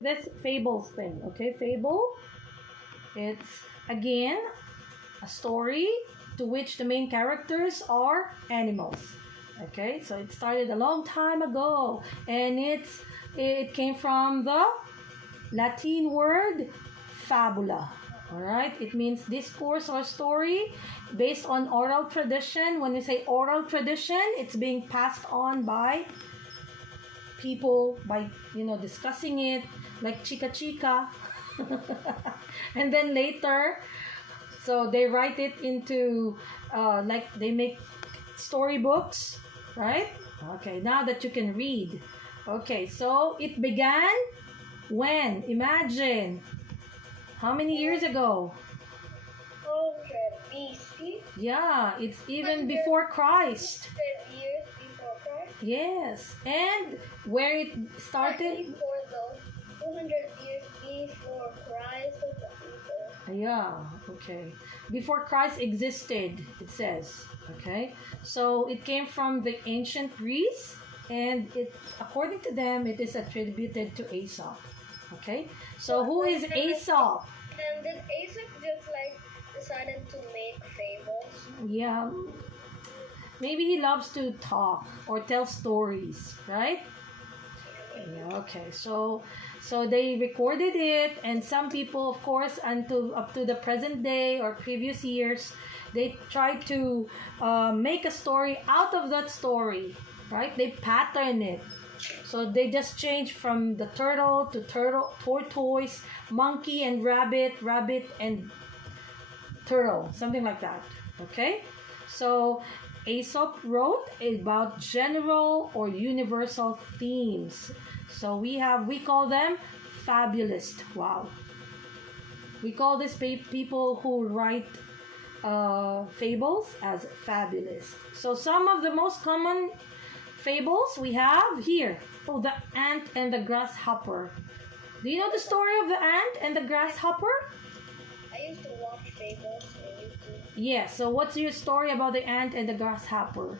this fables thing. Okay, fable. It's again a story to which the main characters are animals. Okay, so it started a long time ago, and it came from the Latin word fabula. All right, it means discourse or story based on oral tradition. When we say oral tradition, it's being passed on by people by discussing it like chica chica. And then later, so they write it into like they make storybooks, right? Okay, now that you can read. Okay, so it began when? Imagine. How many years ago? 100 BC. Yeah, it's even before Christ. 100 years before Christ. Yes. And where it started? Before those 200 years before Christ was the people. Yeah, okay. Before Christ existed, it says. Okay. So it came from the ancient Greece, and it according to them it is attributed to Aesop. Okay. So who is Aesop? And did Aesop just like decided to make fables? Yeah. Maybe he loves to talk or tell stories, right? Yeah, okay. So they recorded it, and some people, of course, until up to the present day or previous years, they tried to make a story out of that story, right? They pattern it. So they just changed from the turtle to tortoise, monkey and rabbit, rabbit and turtle, something like that. Okay? So Aesop wrote about general or universal themes. So we call them fabulists. Wow. We call these people who write fables as fabulists. So some of the most common fables we have here. Oh, the ant and the grasshopper. Do you know the story of the ant and the grasshopper? I used to watch fables on YouTube. Yeah, so what's your story about the ant and the grasshopper?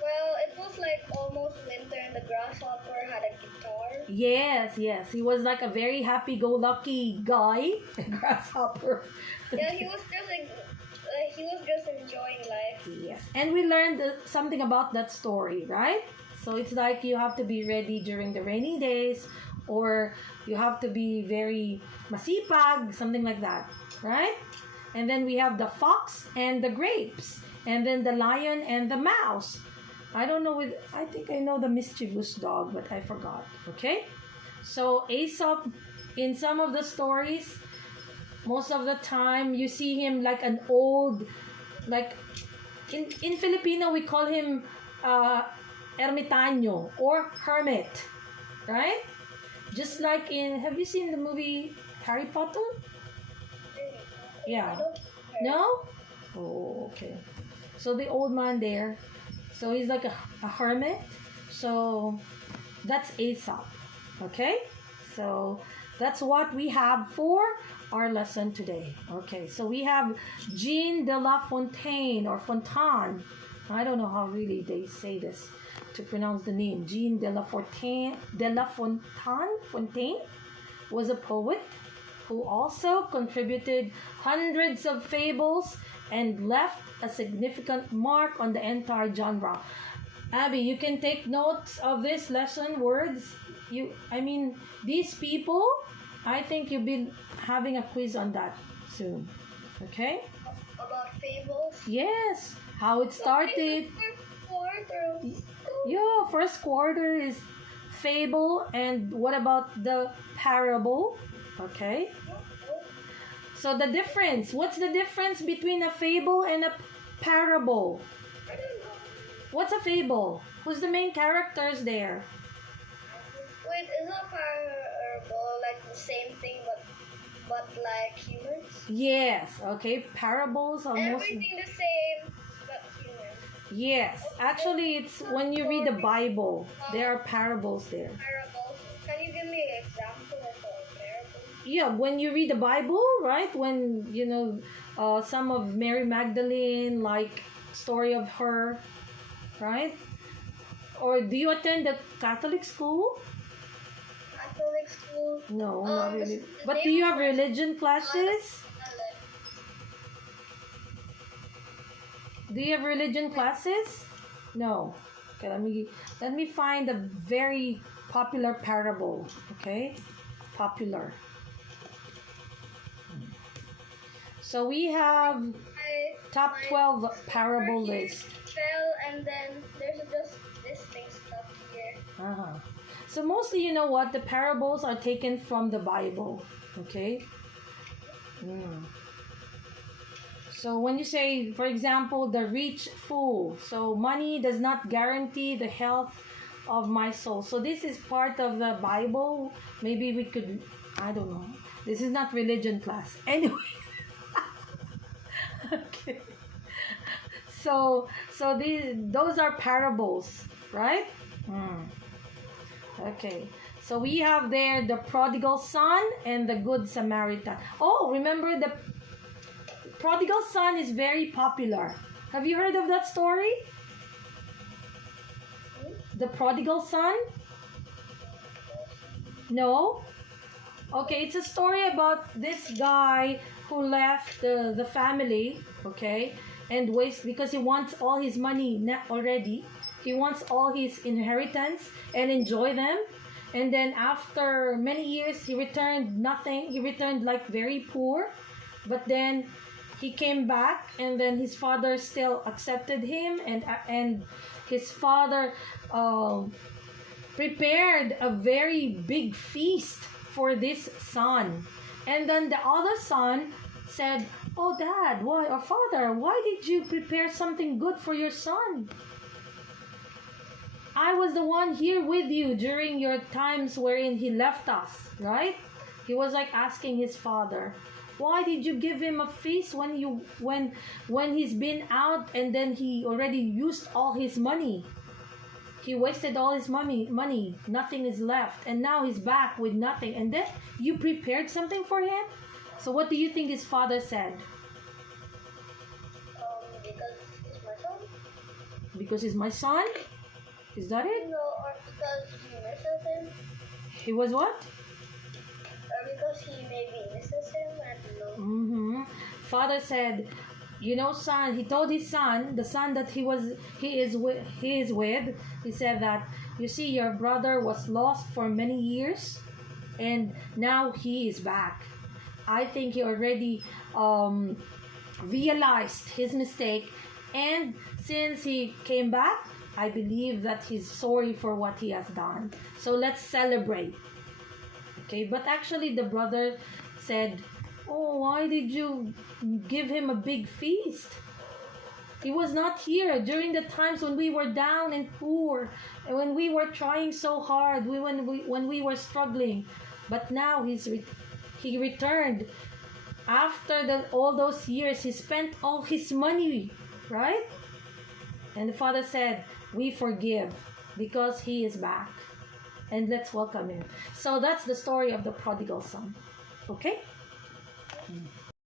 Well, it was like almost winter and the grasshopper had a guitar. Yes, he was like a very happy-go-lucky guy, a grasshopper. Yeah, he was just enjoying life. Yes, and we learned something about that story, right? So it's like you have to be ready during the rainy days, or you have to be very masipag, something like that, right? And then we have the fox and the grapes, and then the lion and the mouse. I don't know I think I know the mischievous dog, but I forgot. Okay? So Aesop, in some of the stories, most of the time you see him like an old, like in Filipino we call him ermitaño or hermit, right? Just like have you seen the movie Harry Potter? Yeah. No? Oh, okay. So the old man there, so he's like a hermit. So that's Aesop. Okay? So that's what we have for our lesson today. Okay, so we have Jean de La Fontaine or Fontaine. I don't know how really they say this to pronounce the name. Jean de La Fontaine was a poet who also contributed hundreds of fables and left a significant mark on the entire genre. Abby, you can take notes of this lesson words. These people, I think you'll be having a quiz on that soon. Okay? About fables? Yes. How it started. Yeah, first quarter is fable, and what about the parable? Okay. So the difference, what's the difference between a fable and a parable? I don't know. What's a fable? Who's the main characters there? Wait, is a parable like the same thing but like humans? Yes, okay. Parables are most... Everything the same but humans. Yes, actually it's when you read the Bible, there are parables there. Parables. Can you give me an example of a parable? Yeah, when you read the Bible, right? When, some of Mary Magdalene, like story of her, right? Or do you attend the Catholic school? Catholic school. No, not really. The But do name you of have my religion school is classes? Do you have religion classes? No. Okay, let me find a very popular parable. Okay, popular. So we have top my 12 parable paper here list. fell, and then there's just this thing stuck here. Uh-huh. So mostly, you know what? The parables are taken from the Bible. Okay. Mm. So when you say, for example, the rich fool, so money does not guarantee the health of my soul. So this is part of the Bible. Maybe we could, I don't know. This is not religion class. Anyway. Okay. So those are parables, right? Mm. Okay. So we have there the prodigal son and the good Samaritan. Oh, remember the prodigal son is very popular. Have you heard of that story? The prodigal son? No? Okay, it's a story about this guy who left the family, okay, and waste because he wants all his money already. He wants all his inheritance and enjoy them. And then after many years, he returned nothing. He returned like very poor. But then he came back, and then his father still accepted him, and his father prepared a very big feast for this son. And then the other son said, "Oh, Dad, why, or Father, why did you prepare something good for your son? I was the one here with you during your times wherein he left us," right? He was like asking his father, "Why did you give him a feast when he's been out and then he already used all his money? He wasted all his money, nothing is left, and now he's back with nothing. And then you prepared something for him?" So what do you think his father said? Because he's my son. Because he's my son? Is that it? No, or because he misses him. He was what? Or because he maybe misses him. I don't know. Mm-hmm. Father said, "You know, son," he told his son, the son that he is with, he said that, "You see, your brother was lost for many years, and now he is back. I think he already realized his mistake, and since he came back, I believe that he's sorry for what he has done. So let's celebrate." Okay, but actually the brother said, "Oh, why did you give him a big feast? He was not here during the times when we were down and poor, and when we were trying so hard, when we were struggling. But now he returned. After all those years, he spent all his money, right?" And the father said, "We forgive because he is back. And let's welcome him." So that's the story of the prodigal son. Okay?